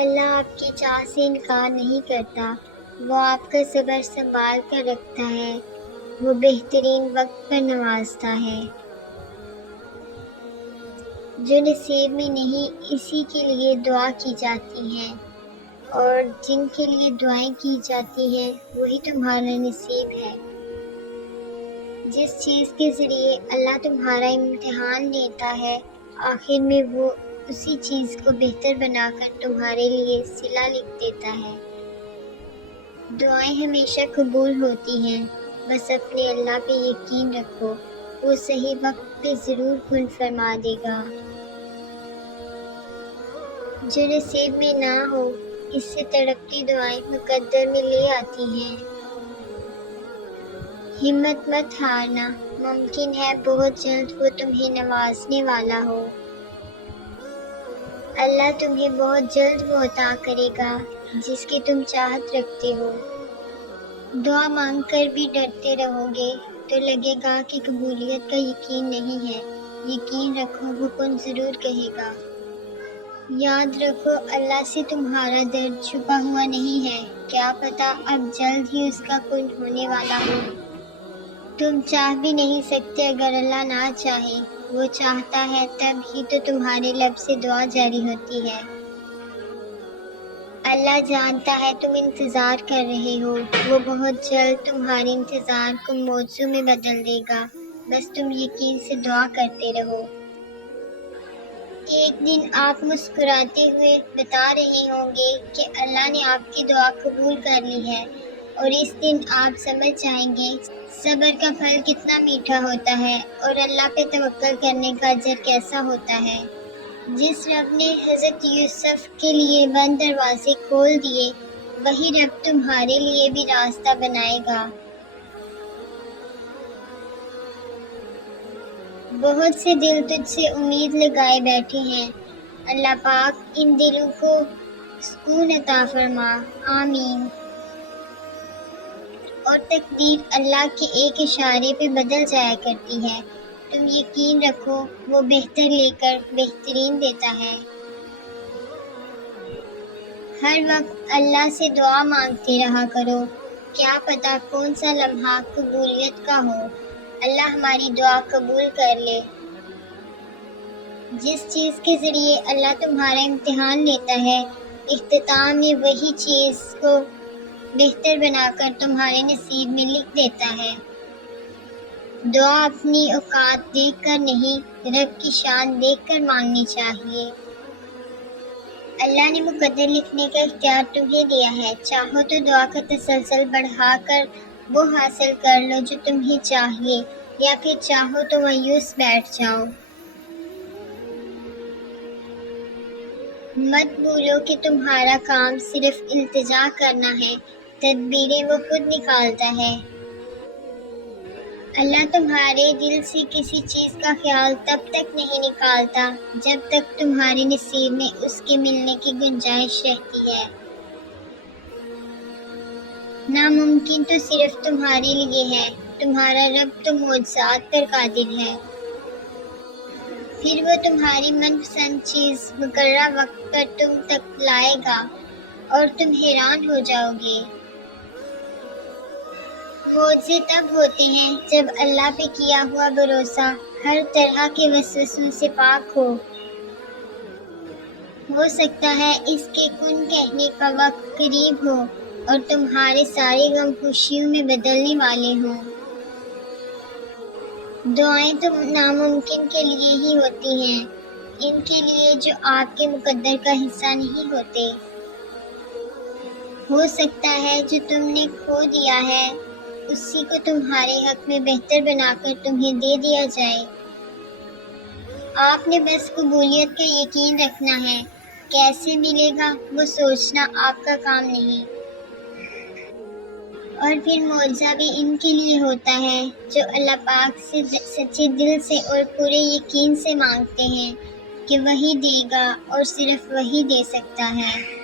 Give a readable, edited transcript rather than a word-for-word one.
اللہ آپ کی چاہ سے انکار نہیں کرتا، وہ آپ کا صبر سنبھال کر رکھتا ہے، وہ بہترین وقت پر نوازتا ہے۔ جو نصیب میں نہیں اسی کے لیے دعا کی جاتی ہے، اور جن کے لیے دعائیں کی جاتی ہیں وہی تمہارا نصیب ہے۔ جس چیز کے ذریعے اللہ تمہارا امتحان لیتا ہے، آخر میں وہ اسی چیز کو بہتر بنا کر تمہارے لیے صلہ لکھ دیتا ہے۔ دعائیں ہمیشہ قبول ہوتی ہیں، بس اپنے اللہ پہ یقین رکھو، وہ صحیح وقت پہ ضرور کن فرما دے گا۔ جو نصیب میں نہ ہو اس سے تڑپتی دعائیں مقدر میں لے آتی ہیں۔ ہمت مت ہارنا، ممکن ہے بہت جلد وہ تمہیں نوازنے والا ہو۔ اللہ تمہیں بہت جلد وہ عطا کرے گا جس کی تم چاہت رکھتے ہو۔ دعا مانگ کر بھی ڈرتے رہو گے تو لگے گا کہ قبولیت کا یقین نہیں ہے۔ یقین رکھو وہ کن ضرور کہے گا۔ یاد رکھو اللہ سے تمہارا درد چھپا ہوا نہیں ہے، کیا پتہ اب جلد ہی اس کا کن ہونے والا ہو۔ تم چاہ بھی نہیں سکتے اگر اللہ نہ چاہے، وہ چاہتا ہے تب ہی تو تمہارے لب سے دعا جاری ہوتی ہے۔ اللہ جانتا ہے تم انتظار کر رہے ہو، وہ بہت جلد تمہارے انتظار کو موضوع میں بدل دے گا، بس تم یقین سے دعا کرتے رہو۔ ایک دن آپ مسکراتے ہوئے بتا رہے ہوں گے کہ اللہ نے آپ کی دعا قبول کر لی ہے، اور اس دن آپ سمجھ جائیں گے صبر کا پھل کتنا میٹھا ہوتا ہے اور اللہ پہ توکل کرنے کا اجر کیسا ہوتا ہے۔ جس رب نے حضرت یوسف کے لیے بند دروازے کھول دیے، وہی رب تمہارے لیے بھی راستہ بنائے گا۔ بہت سے دل تجھ سے امید لگائے بیٹھے ہیں، اللہ پاک ان دلوں کو سکون عطا فرما، آمین۔ اور تقدیر اللہ کے ایک اشارے پہ بدل جایا کرتی ہے، تم یقین رکھو وہ بہتر لے کر بہترین دیتا ہے۔ ہر وقت اللہ سے دعا مانگتے رہا کرو، کیا پتہ کون سا لمحہ قبولیت کا ہو، اللہ ہماری دعا قبول کر لے۔ جس چیز کے ذریعے اللہ تمہارا امتحان لیتا ہے، اختتام میں وہی چیز کو بہتر بنا کر تمہارے نصیب میں لکھ دیتا ہے۔ دعا اپنی اوقات دیکھ کر نہیں، رب کی شان دیکھ کر مانگنی چاہیے۔ اللہ نے مقدر لکھنے کا اختیار تمہیں دیا ہے، چاہو تو دعا کا تسلسل بڑھا کر وہ حاصل کر لو جو تمہیں چاہیے، یا پھر چاہو تو مایوس بیٹھ جاؤ۔ مت بھولو کہ تمہارا کام صرف التجا کرنا ہے، تدبیریں وہ خود نکالتا ہے۔ اللہ تمہارے دل سے کسی چیز کا خیال تب تک نہیں نکالتا جب تک تمہارے نصیب میں اس کے ملنے کی گنجائش رہتی ہے۔ ناممکن تو صرف تمہارے لیے ہے، تمہارا رب تو معجزات پر قادر ہے۔ پھر وہ تمہاری من پسند چیز مقررہ وقت پر تم تک لائے گا اور تم حیران ہو جاؤ گے۔ معجزے تب ہوتے ہیں جب اللہ پہ کیا ہوا بھروسہ ہر طرح کے وسوسوں سے پاک ہو سکتا ہے اس کے کن کہنے کا وقت قریب ہو اور تمہارے سارے غم خوشیوں میں بدلنے والے ہوں۔ دعائیں تو ناممکن کے لیے ہی ہوتی ہیں، ان کے لیے جو آپ کے مقدر کا حصہ نہیں ہوتے۔ ہو سکتا ہے جو تم نے کھو دیا ہے اسی کو تمہارے حق میں بہتر بنا کر تمہیں دے دیا جائے۔ آپ نے بس قبولیت کا یقین رکھنا ہے، کیسے ملے گا وہ سوچنا آپ کا کام نہیں۔ اور پھر معجزہ بھی ان کے لیے ہوتا ہے جو اللہ پاک سے سچے دل سے اور پورے یقین سے مانگتے ہیں کہ وہی دے گا اور صرف وہی دے سکتا ہے۔